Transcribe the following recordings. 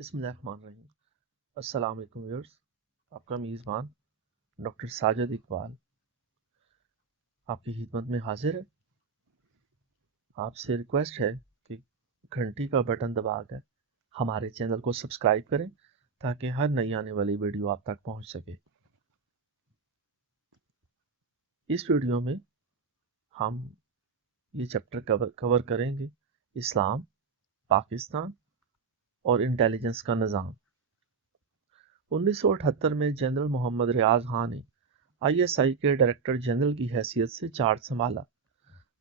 بسم اللہ الرحمن الرحیم۔ السلام علیکم ویورز، آپ کا میزبان ڈاکٹر ساجد اقبال آپ کی خدمت میں حاضر ہے۔ آپ سے ریکویسٹ ہے کہ گھنٹی کا بٹن دبا کر ہمارے چینل کو سبسکرائب کریں تاکہ ہر نئی آنے والی ویڈیو آپ تک پہنچ سکے۔ اس ویڈیو میں ہم یہ چیپٹر کور کریں گے: اسلام، پاکستان اور انٹیلیجنس کا نظام۔ 1978 میں جنرل محمد ریاض خان نے ISI کے ڈائریکٹر جنرل کی حیثیت سے چارج سنبھالا۔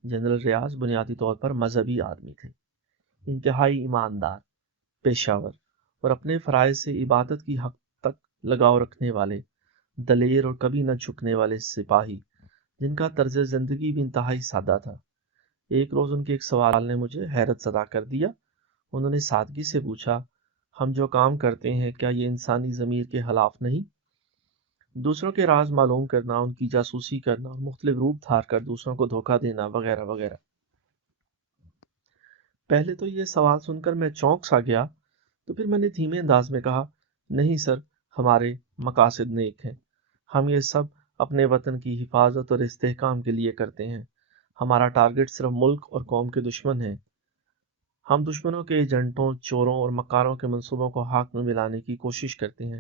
جنرل ریاض بنیادی طور پر مذہبی آدمی تھے، انتہائی ایماندار، پیشہ ور اور اپنے فرائض سے عبادت کی حد تک لگاؤ رکھنے والے، دلیر اور کبھی نہ جھکنے والے سپاہی جن کا طرز زندگی بھی انتہائی سادہ تھا۔ ایک روز ان کے ایک سوال نے مجھے حیرت زدہ کر دیا۔ انہوں نے سادگی سے پوچھا، ہم جو کام کرتے ہیں کیا یہ انسانی ضمیر کے خلاف نہیں؟ دوسروں کے راز معلوم کرنا، ان کی جاسوسی کرنا اور مختلف روپ دھار کر دوسروں کو دھوکہ دینا وغیرہ وغیرہ۔ پہلے تو یہ سوال سن کر میں چونک سا گیا، تو پھر میں نے دھیمے انداز میں کہا، نہیں سر، ہمارے مقاصد نیک ہیں، ہم یہ سب اپنے وطن کی حفاظت اور استحکام کے لیے کرتے ہیں۔ ہمارا ٹارگٹ صرف ملک اور قوم کے دشمن ہیں۔ ہم دشمنوں کے ایجنٹوں، چوروں اور مکاروں کے منصوبوں کو ہاتھ میں ملانے کی کوشش کرتے ہیں۔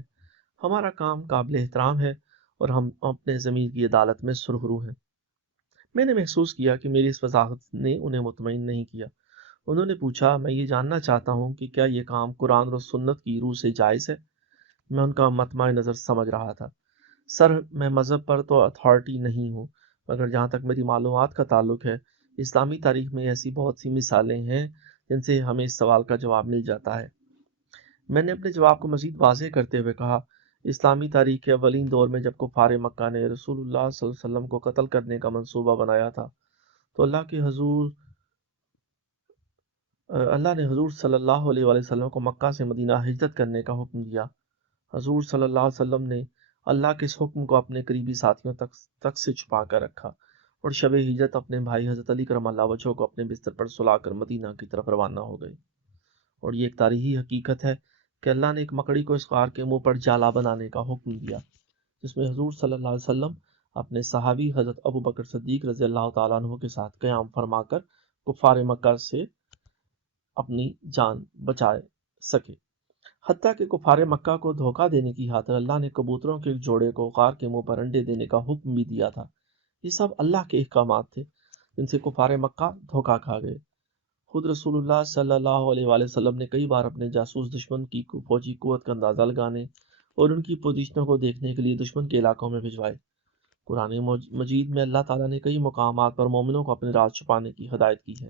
ہمارا کام قابل احترام ہے اور ہم اپنے ضمیر کی عدالت میں سرخرو ہیں۔ میں نے محسوس کیا کہ میری اس وضاحت نے انہیں مطمئن نہیں کیا۔ انہوں نے پوچھا، میں یہ جاننا چاہتا ہوں کہ کیا یہ کام قرآن اور سنت کی روح سے جائز ہے؟ میں ان کا مطمع نظر سمجھ رہا تھا۔ سر، میں مذہب پر تو اتھارٹی نہیں ہوں، مگر جہاں تک میری معلومات کا تعلق ہے، اسلامی تاریخ میں ایسی بہت سی مثالیں ہیں جن سے ہمیں اس سوال کا جواب مل جاتا ہے۔ میں نے اپنے جواب کو مزید واضح کرتے ہوئے کہا، اسلامی تاریخ کے اولین دور میں جب کفار مکہ نے رسول اللہ صلی اللہ علیہ وسلم کو قتل کرنے کا منصوبہ بنایا تھا تو اللہ نے حضور صلی اللہ علیہ وسلم کو مکہ سے مدینہ ہجرت کرنے کا حکم دیا۔ حضور صلی اللہ علیہ وسلم نے اللہ کے اس حکم کو اپنے قریبی ساتھیوں تک سے چھپا کر رکھا اور شب ہجرت اپنے بھائی حضرت علی کرم اللہ وجہہ کو اپنے بستر پر سلا کر مدینہ کی طرف روانہ ہو گئے۔ اور یہ ایک تاریخی حقیقت ہے کہ اللہ نے ایک مکڑی کو اس غار کے منہ پر جالا بنانے کا حکم دیا، جس میں حضور صلی اللہ علیہ وسلم اپنے صحابی حضرت ابو بکر صدیق رضی اللہ تعالیٰ عنہ کے ساتھ قیام فرما کر کفار مکہ سے اپنی جان بچا سکے۔ حتیٰ کہ کفار مکہ کو دھوکہ دینے کی خاطر اللہ نے کبوتروں کے ایک جوڑے کو غار کے منہ پر انڈے دینے کا حکم بھی دیا تھا۔ یہ سب اللہ کے احکامات تھے جن سے کفار مکہ دھوکہ کھا گئے۔ خود رسول اللہ صلی اللہ علیہ وآلہ وسلم نے کئی بار اپنے جاسوس دشمن کی فوجی قوت کا اندازہ لگانے اور ان کی پوزیشنوں کو دیکھنے کے لیے دشمن کے علاقوں میں بھجوائے۔ قرآن مجید میں اللہ تعالیٰ نے کئی مقامات پر مومنوں کو اپنے راز چھپانے کی ہدایت کی ہے۔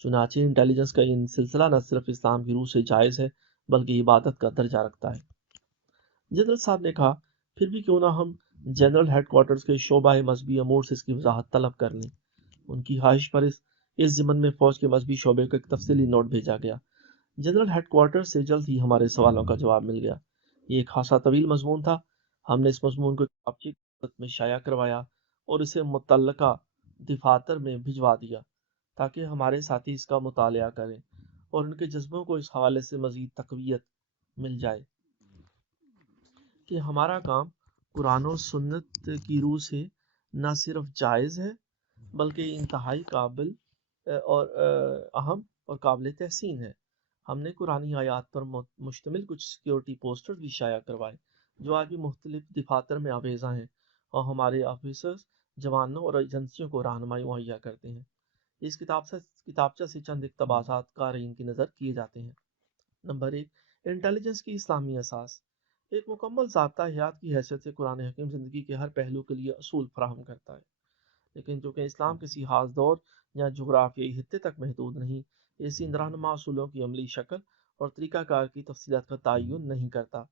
چنانچہ انٹیلیجنس کا یہ سلسلہ نہ صرف اسلام کی روح سے جائز ہے بلکہ عبادت کا درجہ رکھتا ہے۔ جنرل صاحب نے کہا، پھر بھی کیوں نہ ہم جنرل ہیڈ کوارٹرز کے شعبہ مذہبی امور سے اس کی وضاحت طلب کر لیں۔ ان کی خواہش پر اس ضمن میں فوج کے مذہبی شعبے کو ایک تفصیلی نوٹ بھیجا گیا۔ جنرل ہیڈ کوارٹر سے جلد ہی ہمارے سوالوں کا جواب مل گیا۔ یہ ایک خاصا طویل مضمون تھا۔ ہم نے اس مضمون کو کتابچے کی صورت میں شائع کروایا اور اسے متعلقہ دفاتر میں بھجوا دیا تاکہ ہمارے ساتھی اس کا مطالعہ کریں اور ان کے جذبوں کو اس حوالے سے مزید تقویت مل جائے کہ ہمارا کام قرآن و سنت کی روح سے نہ صرف جائز ہے بلکہ انتہائی قابل اور اہم اور قابل تحسین ہے۔ ہم نے قرآنی آیات پر مشتمل کچھ سیکیورٹی پوسٹر بھی شائع کروائے جو آج بھی مختلف دفاتر میں آویزاں ہیں اور ہمارے آفیسرز جوانوں اور ایجنسیوں کو رہنمائی مہیا کرتے ہیں۔ اس کتابچہ سے چند اقتباسات قارئین کی نظر کیے جاتے ہیں۔ نمبر 1، انٹیلیجنس کی اسلامی اساس۔ ایک مکمل ضابطہ حیات کی حیثیت سے قرآن حکیم زندگی کے ہر پہلو کے لیے اصول فراہم کرتا ہے، لیکن چونکہ اسلام کسی خاص دور یا جغرافیائی خطے تک محدود نہیں، ایسی رہنما اصولوں کی عملی شکل اور طریقہ کار کی تفصیلات کا تعین نہیں کرتا۔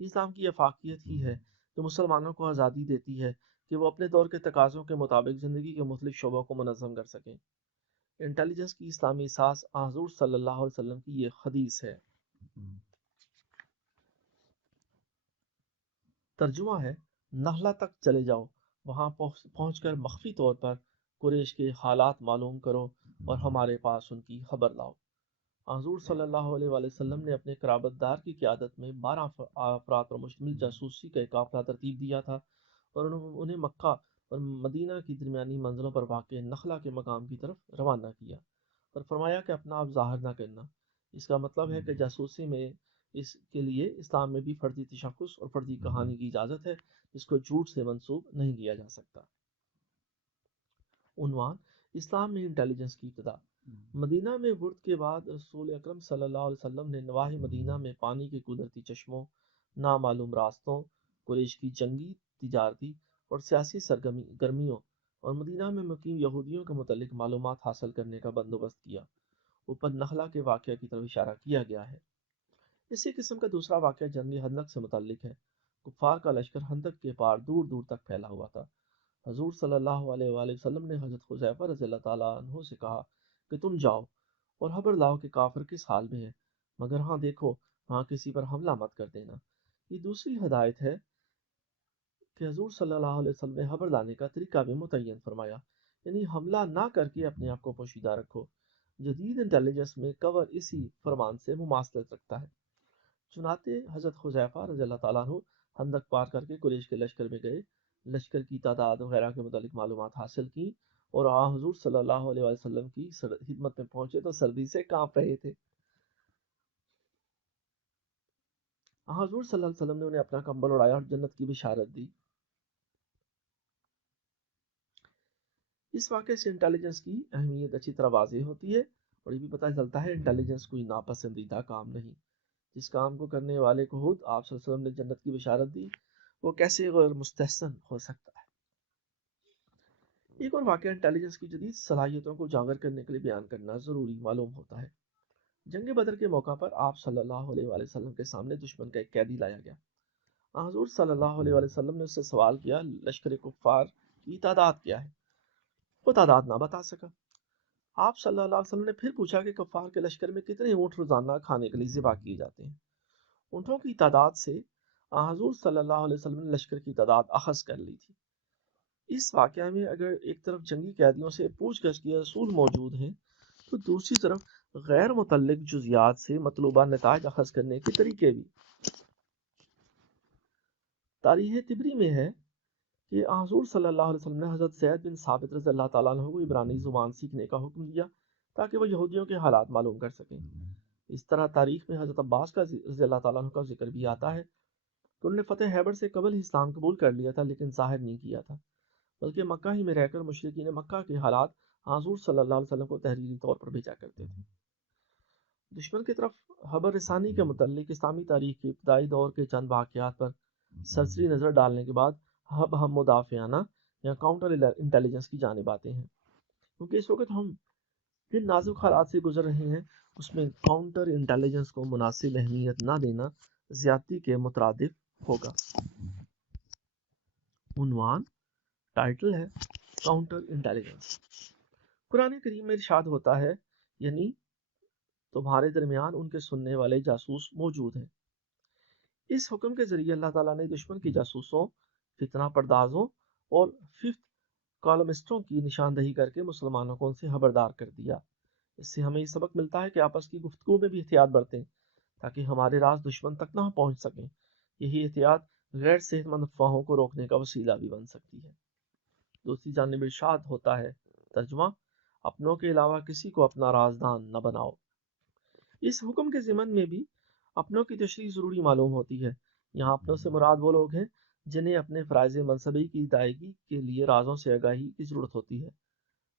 اسلام کی افاقیت ہی ہے جو مسلمانوں کو آزادی دیتی ہے کہ وہ اپنے دور کے تقاضوں کے مطابق زندگی کے مختلف شعبوں کو منظم کر سکیں۔ انٹیلیجنس کی اسلامی اساس حضور صلی اللہ علیہ وسلم کی یہ حدیث ہے۔ ترجمہ ہے، نہلا تک چلے جاؤ، وہاں پہنچ کر مخفی طور پر قریش کے حالات معلوم کرو اور ہمارے پاس ان کی خبر لاؤ۔ حضور صلی اللہ علیہ وآلہ وسلم نے اپنے قرابت دار کی قیادت میں 12 افراد پر مشتمل جاسوسی کا ایک قافلہ ترتیب دیا تھا اور انہیں مکہ اور مدینہ کی درمیانی منزلوں پر واقع نخلا کے مقام کی طرف روانہ کیا اور فرمایا کہ اپنا آپ ظاہر نہ کرنا۔ اس کا مطلب ہے کہ جاسوسی میں اس کے لیے اسلام میں بھی فردی تشخص اور فردی کہانی کی اجازت ہے، جس کو جھوٹ سے منسوب نہیں کیا جا سکتا۔ عنوان: اسلام میں انٹیلیجنس کی ابتدا۔ مدینہ میں ورد کے بعد رسول اکرم صلی اللہ علیہ وسلم نے نواحِ مدینہ میں پانی کے قدرتی چشموں، نامعلوم راستوں، قریش کی جنگی، تجارتی اور سیاسی سرگرمیوں اور مدینہ میں مقیم یہودیوں کے متعلق معلومات حاصل کرنے کا بندوبست کیا۔ اوپر نخلا کے واقعہ کی طرف اشارہ کیا گیا ہے۔ اسی قسم کا دوسرا واقعہ جنگ خندق سے متعلق ہے۔ کفار کا لشکر خندق کے پار دور دور تک پھیلا ہوا تھا۔ حضور صلی اللہ علیہ وآلہ وسلم نے حضرت حذیفہ رضی اللہ تعالیٰ عنہ سے کہا کہ تم جاؤ اور خبر لاؤ کہ کافر کس حال میں ہے، مگر ہاں دیکھو وہاں کسی پر حملہ مت کر دینا۔ یہ دوسری ہدایت ہے کہ حضور صلی اللہ علیہ وسلم نے خبر لانے کا طریقہ بھی متعین فرمایا، یعنی حملہ نہ کر کے اپنے آپ کو پوشیدہ رکھو۔ جدید انٹیلیجنس میں کور اسی فرمان سے مماثلت رکھتا ہے۔ چنانچہ حضرت حذیفہ رضی اللہ تعالیٰ عنہ خندق پار کر کے قریش کے لشکر میں گئے، لشکر کی تعداد وغیرہ کے متعلق معلومات حاصل کی اور حضور صلی اللہ علیہ وسلم کی خدمت میں پہنچے تو سردی سے کانپ رہے تھے۔ حضور صلی اللہ علیہ وسلم نے انہیں اپنا کمبل اڑایا اور جنت کی بشارت دی۔ اس واقعے سے انٹیلیجنس کی اہمیت اچھی طرح واضح ہوتی ہے اور یہ بھی پتہ چلتا ہے انٹیلیجنس کوئی ناپسندیدہ کام نہیں۔ جس کام کو کرنے والے کو خود آپ صلی اللہ علیہ وسلم نے جنت کی بشارت دی، وہ کیسے غیر مستحسن ہو سکتا ہے۔ ایک اور واقعہ انٹیلیجنس کی جدید صلاحیتوں کو اجاگر کرنے کے لیے بیان کرنا ضروری معلوم ہوتا ہے۔ جنگ بدر کے موقع پر آپ صلی اللہ علیہ وآلہ وسلم کے سامنے دشمن کا ایک قیدی لایا گیا۔ حضور صلی اللہ علیہ وآلہ وسلم نے اس سے سوال کیا، لشکر کفار کی تعداد کیا ہے؟ وہ تعداد نہ بتا سکا۔ آپ صلی اللہ علیہ وسلم نے پھر پوچھا کہ کفار کے لشکر میں کتنے اونٹ روزانہ کھانے کے لیے ذبح کیے جاتے ہیں؟ اونٹوں کی تعداد سے حضور صلی اللہ علیہ وسلم نے لشکر کی تعداد اخذ کر لی تھی۔ اس واقعہ میں اگر ایک طرف جنگی قیدیوں سے پوچھ گچھ کے اصول موجود ہیں تو دوسری طرف غیر متعلق جزیات سے مطلوبہ نتائج اخذ کرنے کے طریقے بھی۔ تاریخ طبری میں ہے کہ حضور صلی اللہ علیہ وسلم نے حضرت زید بن ثابت رضی اللہ تعالیٰ عنہ کو عبرانی زبان سیکھنے کا حکم دیا تاکہ وہ یہودیوں کے حالات معلوم کر سکیں۔ اس طرح تاریخ میں حضرت عباس کا رضی اللہ تعالیٰ عنہ کا ذکر بھی آتا ہے کہ انہوں نے فتح خیبر سے قبل ہی اسلام قبول کر لیا تھا، لیکن ظاہر نہیں کیا تھا، بلکہ مکہ ہی میں رہ کر مشرکین مکہ کے حالات حضور صلی اللہ علیہ وسلم کو تحریری طور پر بھیجا کرتے تھے۔ دشمن کی طرف خبر رسانی کے متعلق اسلامی تاریخ کے ابتدائی دور کے چند واقعات پر سرسری نظر ڈالنے کے بعد اب ہم مدافعانہ یا کاؤنٹر انٹیلیجنس کی جانب آتے ہیں، کیونکہ اس وقت ہم جن نازک حالات سے گزر رہے ہیں اس میں کاؤنٹر انٹیلیجنس کو مناسب اہمیت نہ دینا زیادتی کے مترادف ہوگا۔ عنوان ٹائٹل ہے کاؤنٹر انٹیلیجنس۔ قرآن کریم میں ارشاد ہوتا ہے، یعنی تمہارے درمیان ان کے سننے والے جاسوس موجود ہیں۔ اس حکم کے ذریعے اللہ تعالیٰ نے دشمن کی جاسوسوں، فتنہ پردازوں اور ففتھ کالمسٹوں کی نشاندہی کر کے مسلمانوں کو ان سے خبردار کر دیا۔ اس سے ہمیں یہ سبق ملتا ہے کہ آپس کی گفتگو میں بھی احتیاط برتیں تاکہ ہمارے راز دشمن تک نہ پہنچ سکیں۔ یہی احتیاط غیر صحت مند افواہوں کو روکنے کا وسیلہ بھی بن سکتی ہے۔ دوسری جانب ارشاد ہوتا ہے، ترجمہ: اپنوں کے علاوہ کسی کو اپنا رازدان نہ بناؤ۔ اس حکم کے ضمن میں بھی اپنوں کی تشریح ضروری معلوم ہوتی ہے۔ یہاں اپنوں سے مراد وہ لوگ ہیں جنہیں اپنے فرائض منصبی کی ادائیگی کے لیے رازوں سے آگاہی کی ضرورت ہوتی ہے،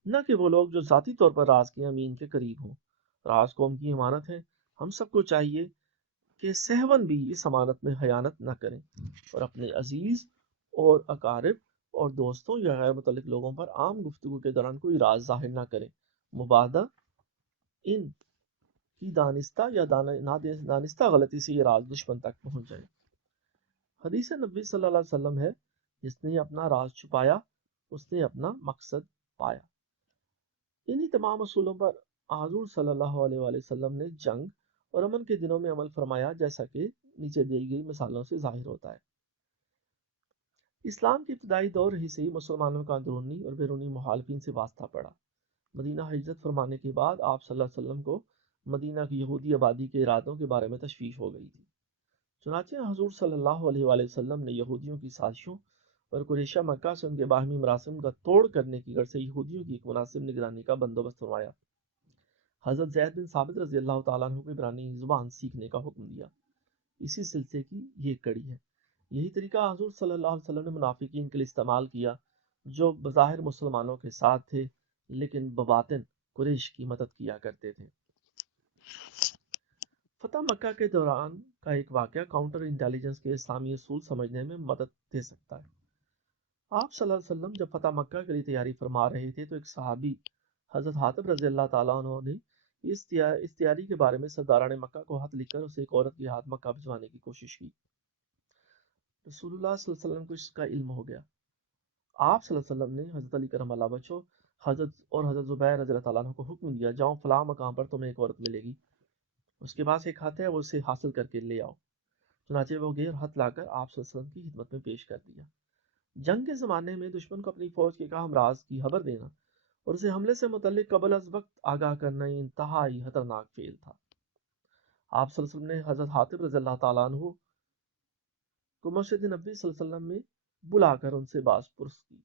نہ کہ وہ لوگ جو ذاتی طور پر راز کے امین کے قریب ہوں۔ راز قوم کی امانت ہے، ہم سب کو چاہیے کہ سہون بھی اس امانت میں خیانت نہ کریں اور اپنے عزیز اور اقارب اور دوستوں یا غیر متعلق لوگوں پر عام گفتگو کے دوران کوئی راز ظاہر نہ کریں، مبادا ان کی دانستہ یا نادانستہ غلطی سے یہ راز دشمن تک پہنچ جائے۔ حدیث نبی صلی اللہ علیہ وسلم ہے، جس نے اپنا راز چھپایا اس نے اپنا مقصد پایا۔ انہی تمام اصولوں پر حضور صلی اللہ علیہ وآلہ وسلم نے جنگ اور امن کے دنوں میں عمل فرمایا، جیسا کہ نیچے دی گئی مثالوں سے ظاہر ہوتا ہے۔ اسلام کے ابتدائی دور ہی سے مسلمانوں کا اندرونی اور بیرونی مخالفین سے واسطہ پڑا۔ مدینہ ہجرت فرمانے کے بعد آپ صلی اللہ علیہ وسلم کو مدینہ کی یہودی آبادی کے ارادوں کے بارے میں تشویش ہو گئی تھی۔ چنانچہ حضور صلی اللہ علیہ وآلہ وسلم نے یہودیوں کی سازشوں اور قریشہ مکہ سے ان کے باہمی مراسم کا توڑ کرنے کی غرض سے یہودیوں کی ایک مناسب نگرانی کا بندوبست فرمایا۔ حضرت زید بن ثابت رضی اللہ تعالیٰ عنہ کو عبرانی زبان سیکھنے کا حکم دیا۔ اسی سلسلے کی یہ کڑی ہے۔ یہی طریقہ حضور صلی اللہ علیہ وسلم نے منافقین کے لیے استعمال کیا، جو بظاہر مسلمانوں کے ساتھ تھے لیکن بباطن قریش کی مدد کیا کرتے تھے۔ فتح مکہ کے دوران کا ایک واقعہ کاؤنٹر انٹیلیجنس کے اسلامی اصول سمجھنے میں مدد دے سکتا ہے۔ آپ صلی اللہ علیہ وسلم جب فتح مکہ کے لیے تیاری فرما رہے تھے تو ایک صحابی حضرت حاتب رضی اللہ تعالیٰ عنہ نے اس تیاری کے بارے میں سرداران مکہ کو خط لکھ کر اسے ایک عورت کے ہاتھ مکہ بھجوانے کی کوشش کی۔ رسول اللہ صلی اللہ علیہ وسلم کو اس کا علم ہو گیا۔ آپ صلی اللہ علیہ وسلم نے حضرت علی کرم اللہ وجہہ حضرت زبیر رضی اللہ تعالیٰ عنہ کو حکم دیا، جاؤ فلاں مقام پر تمہیں ایک عورت ملے گی، اس کے پاس ایک خط ہے، وہ اسے حاصل کر کے لے آؤ۔ چنانچہ وہ گئے اور خط لا کر آپ صلی اللہ علیہ وسلم کی خدمت میں پیش کر دیا۔ جنگ کے زمانے میں دشمن کو اپنی فوج کے اہم راز کی خبر دینا اور اسے حملے سے متعلق قبل از وقت آگاہ کرنا انتہائی خطرناک فعل تھا۔ آپ صلی اللہ علیہ وسلم نے حضرت حاتب رضی اللہ تعالیٰ عنہ کو مسجد نبوی صلی اللہ علیہ وسلم میں بلا کر ان سے باز پرس کی،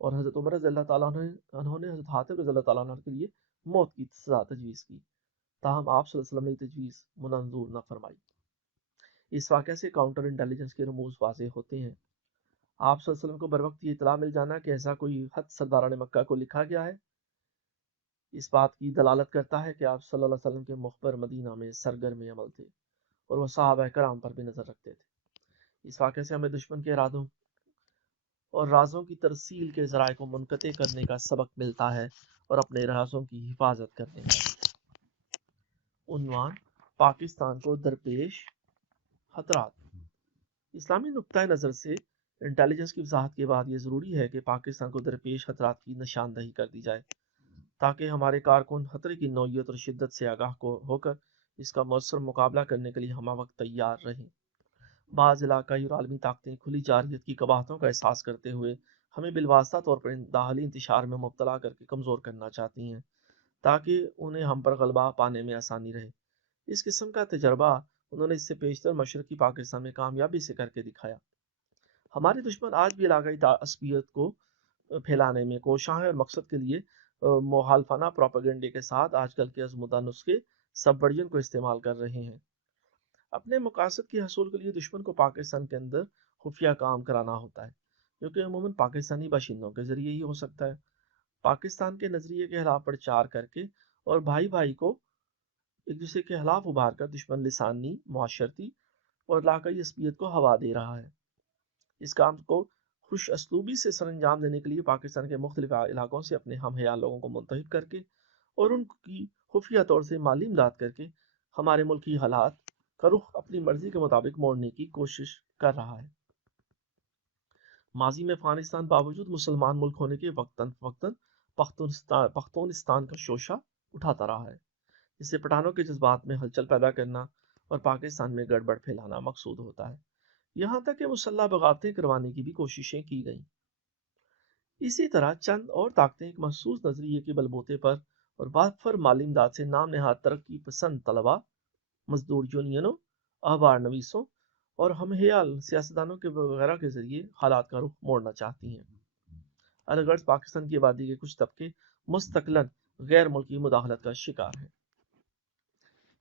اور حضرت عمر رضی اللہ تعالیٰ عنہ نے حضرت حاتب رضی اللہ تعالیٰ عنہ کے لیے موت کی سزا تجویز کی، تاہم آپ صلی اللہ علیہ وسلم نے تجویز منظور نہ فرمائی۔ اس واقعے سے کاؤنٹر انٹیلیجنس کے رموز واضح ہوتے ہیں۔ آپ صلی اللہ علیہ وسلم کو بروقت یہ اطلاع مل جانا کہ ایسا کوئی خط سرداران مکہ کو لکھا گیا ہے، اس بات کی دلالت کرتا ہے کہ آپ صلی اللہ علیہ وسلم کے مخبر مدینہ میں سرگرم عمل تھے اور وہ صحابہ کرام پر بھی نظر رکھتے تھے۔ اس واقعے سے ہمیں دشمن کے ارادوں اور رازوں کی ترسیل کے ذرائع کو منقطع کرنے کا سبق ملتا ہے اور اپنے رازوں کی حفاظت کرنے کا۔ عنوان: پاکستان کو درپیش خطرات۔ اسلامی نقطۂ نظر سے انٹیلیجنس کی وضاحت کے بعد یہ ضروری ہے کہ پاکستان کو درپیش خطرات کی نشاندہی کر دی جائے تاکہ ہمارے کارکن خطرے کی نوعیت اور شدت سے آگاہ ہو کر اس کا مؤثر مقابلہ کرنے کے لیے ہمہ وقت تیار رہیں۔ بعض علاقائی اور عالمی طاقتیں کھلی جارحیت کی قباحتوں کا احساس کرتے ہوئے ہمیں بالواسطہ طور پر داخلی انتشار میں مبتلا کر کے کمزور کرنا چاہتی ہیں تاکہ انہیں ہم پر غلبہ پانے میں آسانی رہے۔ اس قسم کا تجربہ انہوں نے اس سے پیشتر مشرقی پاکستان میں کامیابی سے کر کے دکھایا۔ ہمارے دشمن آج بھی علاقائی عصبیت کو پھیلانے میں کوشاں ہیں اور مقصد کے لیے مخالفانہ پروپیگنڈے کے ساتھ آج کل کے ازمودہ نسخے سب ورژن کو استعمال کر رہے ہیں۔ اپنے مقاصد کے حصول کے لیے دشمن کو پاکستان کے اندر خفیہ کام کرانا ہوتا ہے، جو کہ عموماً پاکستانی باشندوں کے ذریعے ہی ہو سکتا ہے۔ پاکستان کے نظریے کے خلاف پرچار کر کے اور بھائی بھائی کو ایک دوسرے کے خلاف ابھار کر دشمن لسانی، معاشرتی اور علاقائی عصبیت کو ہوا دے رہا ہے۔ اس کام کو خوش اسلوبی سے سر انجام دینے کے لیے پاکستان کے مختلف علاقوں سے اپنے ہم حیال لوگوں کو منتخب کر کے اور ان کی خفیہ طور سے مالی امداد کر کے ہمارے ملک کی حالات کا رخ اپنی مرضی کے مطابق موڑنے کی کوشش کر رہا ہے۔ ماضی میں افغانستان باوجود مسلمان ملک ہونے کے وقتاً فوقتاً پختونستان کا شوشہ اٹھاتا رہا ہے، جس سے پٹھانوں کے جذبات میں ہلچل پیدا کرنا اور پاکستان میں گڑبڑ پھیلانا مقصود ہوتا ہے، یہاں تک کہ مسلح بغاوتیں کروانے کی بھی کوششیں کی گئیں۔ اسی طرح چند اور طاقتیں ایک محسوس نظریے کے بلبوتے پر اور وافر مالی امداد سے نام نہاد ترقی پسند طلباء، مزدور یونینوں، اخبار نویسوں اور ہمہیال سیاستدانوں کے وغیرہ کے ذریعے حالات کا رخ موڑنا چاہتی ہیں۔ الغرض پاکستان کی آبادی کے کچھ طبقے مستقلاً غیر ملکی مداخلت کا شکار ہیں۔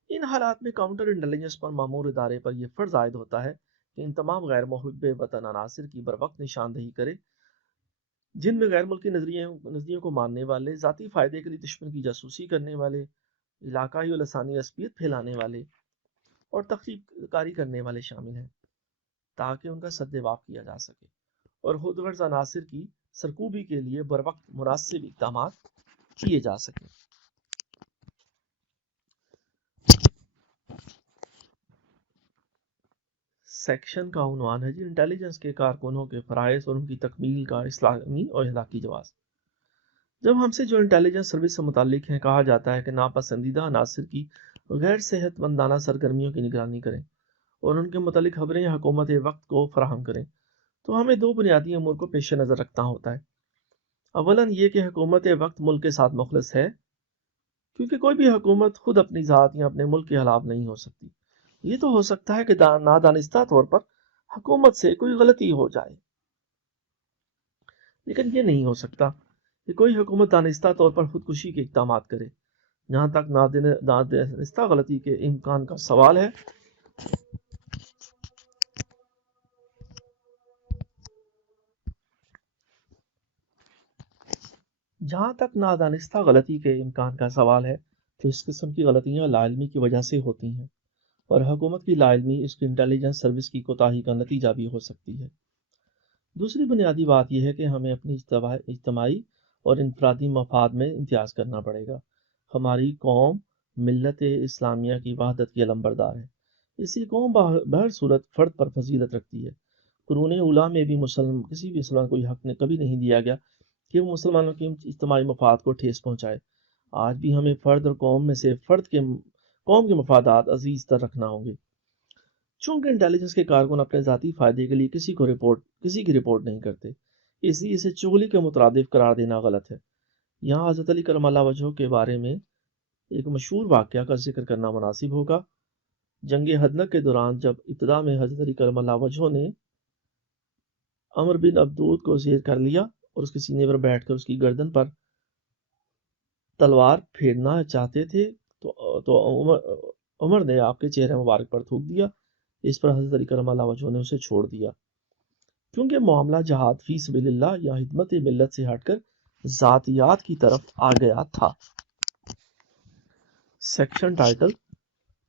ان حالات میں کاؤنٹر انٹیلیجنس پر مامور ادارے پر یہ فرض عائد ہوتا ہے کہ ان تمام غیر محب وطن عناصر کی بروقت نشاندہی کرے جن میں غیر ملکی نظریوں کو ماننے والے، ذاتی فائدے کے لیے دشمن کی جاسوسی کرنے والے، علاقائی و لسانی عصبیت پھیلانے والے اور تخریب کاری کرنے والے شامل ہیں، تاکہ ان کا سدباب کیا جا سکے اور خود غرض عناصر کی سرکوبی کے لیے بروقت مناسب اقدامات کیے جا سکیں۔ سیکشن کا عنوان ہے جی انٹیلیجنس کے کارکنوں کے فرائض اور ان کی تکمیل کا اسلامی اور اخلاقی جواز۔ جب ہم سے جو انٹیلیجنس سروس سے متعلق ہیں کہا جاتا ہے کہ ناپسندیدہ عناصر کی غیر صحت مندانہ سرگرمیوں کی نگرانی کریں اور ان کے متعلق خبریں حکومت وقت کو فراہم کریں، تو ہمیں دو بنیادی امور کو پیش نظر رکھنا ہوتا ہے۔ اولاً یہ کہ حکومت وقت ملک کے ساتھ مخلص ہے کیونکہ کوئی بھی حکومت خود اپنی ذات یا اپنے ملک کے خلاف نہیں ہو سکتی۔ یہ تو ہو سکتا ہے کہ نادانستہ طور پر حکومت سے کوئی غلطی ہو جائے، لیکن یہ نہیں ہو سکتا کہ کوئی حکومت دانستہ طور پر خودکشی کے اقدامات کرے۔ جہاں تک نادانستہ غلطی کے امکان کا سوال ہے، تو اس قسم کی غلطیاں لاعلمی کی وجہ سے ہوتی ہیں، اور حکومت کی لاعلمی اس کی انٹیلیجنس سروس کی کوتاہی کا نتیجہ بھی ہو سکتی ہے۔ دوسری بنیادی بات یہ ہے کہ ہمیں اپنی اجتماعی اور انفرادی مفاد میں امتیاز کرنا پڑے گا۔ ہماری قوم ملت اسلامیہ کی وحدت کی علمبردار ہے۔ اسی قوم بہر صورت فرد پر فضیلت رکھتی ہے۔ قرون اولیٰ میں بھی کسی بھی مسلمان کو یہ حق نے کبھی نہیں دیا گیا کہ وہ مسلمانوں کے اجتماعی مفاد کو ٹھیس پہنچائے۔ آج بھی ہمیں فرد اور قوم میں سے قوم کے مفادات عزیز تر رکھنا ہوں گے۔ چونکہ انٹیلیجنس کے کارکن اپنے ذاتی فائدے کے لیے کسی کی رپورٹ نہیں کرتے، اس لیے اسے چغلی کے مترادف قرار دینا غلط ہے۔ یہاں حضرت علی کرم اللہ وجہہ کے بارے میں ایک مشہور واقعہ کا ذکر کرنا مناسب ہوگا۔ جنگ ہندق کے دوران جب ابتدا میں حضرت علی کرم اللہ وجہہ نے عمر بن عبدود کو زیر کر لیا اور اس کے سینے پر بیٹھ کر اس کی گردن پر تلوار پھیرنا چاہتے تھے تو عمر نے آپ کے چہرے مبارک پر تھوک دیا۔ اس پر حضرت علی کرم اللہ وجہہ نے اسے چھوڑ دیا، کیونکہ معاملہ جہاد فی سبیل اللہ یا خدمت ملت سے ہٹ کر ذاتیات کی طرف آ گیا تھا۔ سیکشن ٹائٹل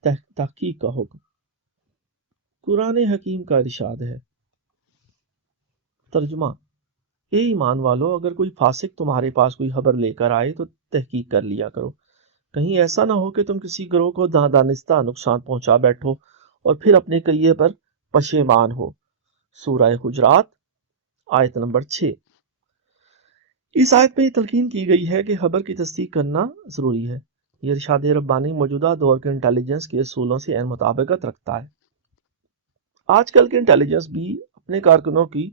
تحقیق کا حکم۔ قرآن حکیم کا ارشاد ہے۔ ترجمہ: اے ایمان والو، اگر کوئی فاسق تمہارے پاس کوئی خبر لے کر آئے تو تحقیق کر لیا کرو، کہیں ایسا نہ ہو کہ تم کسی گروہ کو نادانستہ نقصان پہنچا بیٹھو اور پھر اپنے کیے پر پشیمان ہو۔ سورہ حجرات آیت نمبر 6۔ اس آیت میں یہ تلقین کی گئی ہے کہ خبر کی تصدیق کرنا ضروری ہے۔ یہ ارشاد ربانی موجودہ دور کے انٹیلیجنس کے اصولوں سے عین مطابقت رکھتا ہے۔ آج کل کے انٹیلیجنس بھی اپنے کارکنوں کی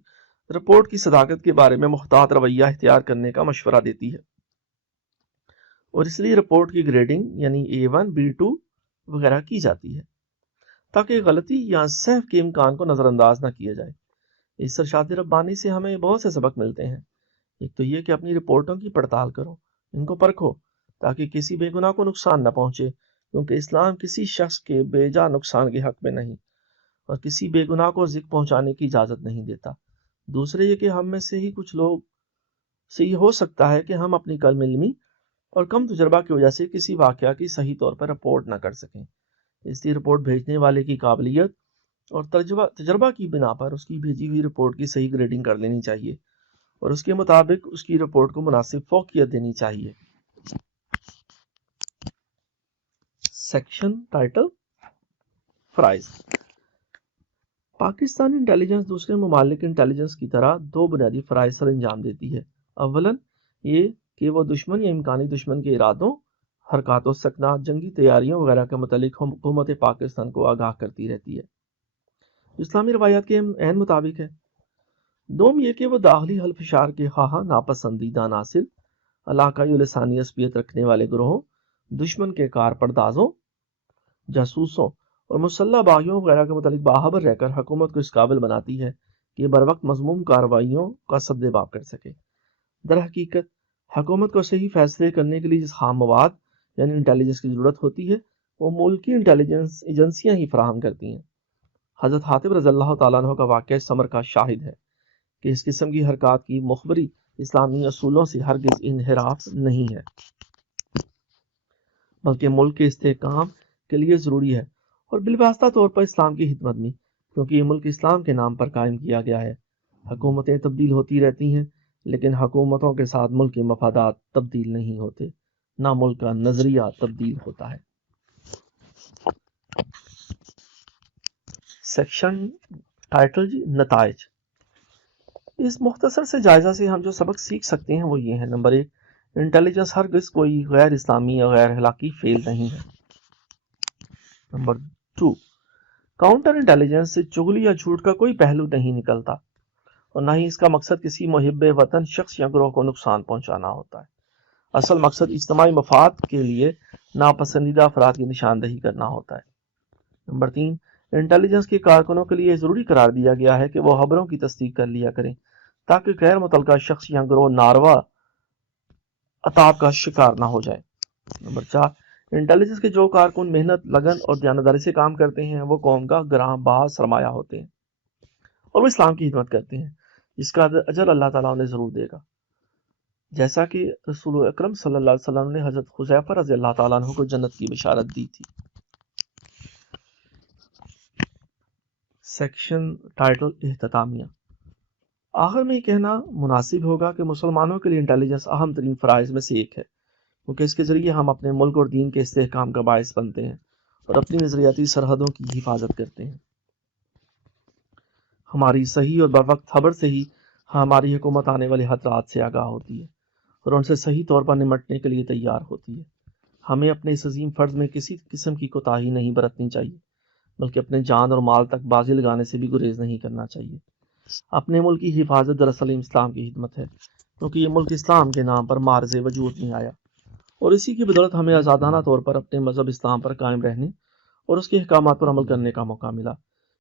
رپورٹ کی صداقت کے بارے میں محتاط رویہ اختیار کرنے کا مشورہ دیتی ہے، اور اس لیے رپورٹ کی گریڈنگ یعنی A1 B2 وغیرہ کی جاتی ہے تاکہ غلطی یا سہو کے امکان کو نظر انداز نہ کیا جائے۔ اس ارشاد ربانی سے ہمیں بہت سے سبق ملتے ہیں۔ ایک تو یہ کہ اپنی رپورٹوں کی پڑتال کرو، ان کو پرکھو تاکہ کسی بے گناہ کو نقصان نہ پہنچے، کیونکہ اسلام کسی شخص کے بے جا نقصان کے حق میں نہیں اور کسی بے گناہ کو ذکر پہنچانے کی اجازت نہیں دیتا۔ دوسرے یہ کہ ہم میں سے ہی کچھ لوگ سے یہ ہو سکتا ہے کہ ہم اپنی کم علمی اور کم تجربہ کی وجہ سے کسی واقعہ کی صحیح طور پر رپورٹ نہ کر سکیں۔ اس لیے رپورٹ بھیجنے والے کی قابلیت اور تجربہ کی بنا پر اس کی بھیجی ہوئی رپورٹ کی صحیح گریڈنگ کر لینی چاہیے اور اس کے مطابق اس کی رپورٹ کو مناسب فوقیت دینی چاہیے۔ سیکشن ٹائٹل فرائض۔ پاکستانی انٹیلیجنس دوسرے ممالک انٹیلیجنس کی طرح دو بنیادی فرائض سر انجام دیتی ہے۔ اولاً یہ کہ وہ دشمن یا امکانی دشمن کے ارادوں، حرکات و سکنات، جنگی تیاریوں وغیرہ کے متعلق حکومت پاکستان کو آگاہ کرتی رہتی ہے، اسلامی روایات کے عین مطابق ہے۔ دوم یہ کہ وہ داخلی حلف شار کے خواہاں ناپسندیدہ عناصر، علاقائی و لسانی عصبیت رکھنے والے گروہوں، دشمن کے کار پردازوں، جاسوسوں اور مسلح باغیوں وغیرہ کے متعلق باخبر رہ کر حکومت کو اس قابل بناتی ہے کہ بر وقت مذموم کارروائیوں کا سد باب کر سکے۔ در حقیقت حکومت کو صحیح فیصلے کرنے کے لیے جس خام مواد یعنی انٹیلیجنس کی ضرورت ہوتی ہے وہ ملکی انٹیلیجنس ایجنسیاں ہی فراہم کرتی ہیں۔ حضرت حاتب رضی اللہ تعالیٰ عنہ کا واقعہ سمر کا شاہد ہے کہ اس قسم کی حرکات کی مخبری اسلامی اصولوں سے ہرگز انحراف نہیں ہے، بلکہ ملک کے استحکام کے لیے ضروری ہے اور بالواسطہ طور پر اسلام کی خدمت میں، کیونکہ یہ ملک اسلام کے نام پر قائم کیا گیا ہے۔ حکومتیں تبدیل ہوتی رہتی ہیں، لیکن حکومتوں کے ساتھ ملک کے مفادات تبدیل نہیں ہوتے، نہ ملک کا نظریہ تبدیل ہوتا ہے۔ سیکشن ٹائٹل نتائج۔ اس مختصر سے جائزہ سے ہم جو سبق سیکھ سکتے ہیں وہ یہ ہیں۔ نمبر 1، انٹیلیجنس ہرگز کوئی غیر اسلامی یا غیر اخلاقی فعل نہیں ہے۔ نمبر 2، کاؤنٹر انٹیلیجنس سے چغلی یا جھوٹ کا کوئی پہلو نہیں نکلتا اور نہ ہی اس کا مقصد کسی محب وطن شخص یا گروہ کو نقصان پہنچانا ہوتا ہے۔ اصل مقصد اجتماعی مفاد کے لیے ناپسندیدہ افراد کی نشاندہی کرنا ہوتا ہے۔ نمبر 3، انٹیلیجنس کے کارکنوں کے لیے ضروری قرار دیا گیا ہے کہ وہ خبروں کی تصدیق کر لیا کریں تاکہ غیر متعلقہ شخص یا گروہ ناروا عطاب کا شکار نہ ہو جائے۔ نمبر 4، انٹیلیجنس کے جو کارکن محنت، لگن اور دیانتداری سے کام کرتے ہیں وہ قوم کا گراں بہا سرمایہ ہوتے ہیں اور وہ اسلام کی خدمت کرتے ہیں، جس کا اجر اللہ تعالیٰ انہیں ضرور دے گا، جیسا کہ رسول اکرم صلی اللہ علیہ وسلم نے حضرت حذیفہ رضی اللہ تعالیٰ عنہ کو جنت کی بشارت دی تھی۔ سیکشن ٹائٹل اختتامیہ۔ آخر میں یہ کہنا مناسب ہوگا کہ مسلمانوں کے لیے انٹیلیجنس اہم ترین فرائض میں سے ایک ہے، کیونکہ اس کے ذریعے ہم اپنے ملک اور دین کے استحکام کا باعث بنتے ہیں اور اپنی نظریاتی سرحدوں کی حفاظت کرتے ہیں۔ ہماری صحیح اور بروقت خبر سے ہی ہماری حکومت آنے والے خطرات سے آگاہ ہوتی ہے اور ان سے صحیح طور پر نمٹنے کے لیے تیار ہوتی ہے۔ ہمیں اپنے اس عظیم فرض میں کسی قسم کی کوتاہی نہیں برتنی چاہیے، بلکہ اپنے جان اور مال تک بازی لگانے سے بھی گریز نہیں کرنا چاہیے۔ اپنے ملک کی حفاظت دراصل اسلام کی خدمت ہے، کیونکہ یہ ملک اسلام کے نام پر معرض وجود میں آیا اور اسی کی بدولت ہمیں آزادانہ طور پر اپنے مذہب اسلام پر قائم رہنے اور اس کے احکامات پر عمل کرنے کا موقع ملا۔